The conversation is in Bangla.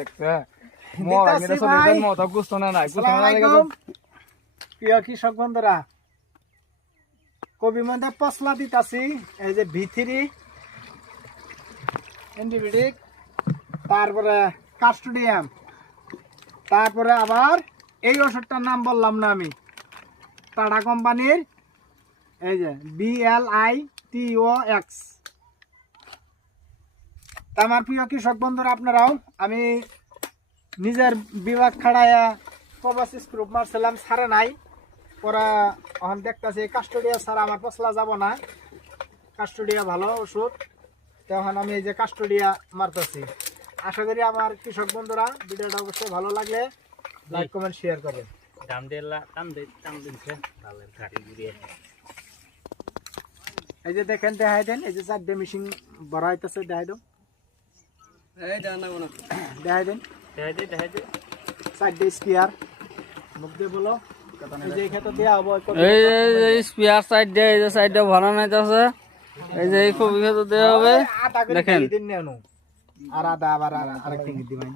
দেখছে মোরা গেলে সব মত গুস্ত না নাই গুস্ত না লাগে প্রিয় কৃষক বন্ধুরা কবি মধ্যে পশলা দিতাছি এই যে ভিথিরি অ্যান্টিবায়োটিক তারপরে কাস্টোডিয়াম তারপরে আবার এই ওষুধটার নাম বললাম না আমি টাটা কোম্পানির এই যে BLITOX আমার প্রিয় কৃষক বন্ধুরা আপনারাও আমি নিজের বিভাগ খাড়াইয়া প্রবাসী গ্রুপ মারছিলাম ছাড়ে নাই পরে এখন দেখতেছি কাস্টোডিয়া ছাড়া আমার পছলা যাব না কাস্টোডিয়া ভালো ওষুধ তখন আমি এই যে কাস্টোডিয়া মারতেছি আশা করি আমার কৃষক বন্ধুরা ভিডিওটা অবশ্যই ভালো লাগলে লাইক কমেন্ট শেয়ার করবেন এই যে দেখেন দেখাই দেন এই যে 4টে মেশিন বড় হইতেছে দেখাই দাও দেখাই দেন 4টে স্পিয়ার মুখ দিয়ে বলো এই যে এখানে দেয়া হবে এই স্পিয়ার সাইড দিয়ে এই যে সাইডে ভরা নাইতাছে এই যে এই খুব দেওয়া হবে আটা করে দিন নেনো আর আদা আবার আরেকটা দিবেন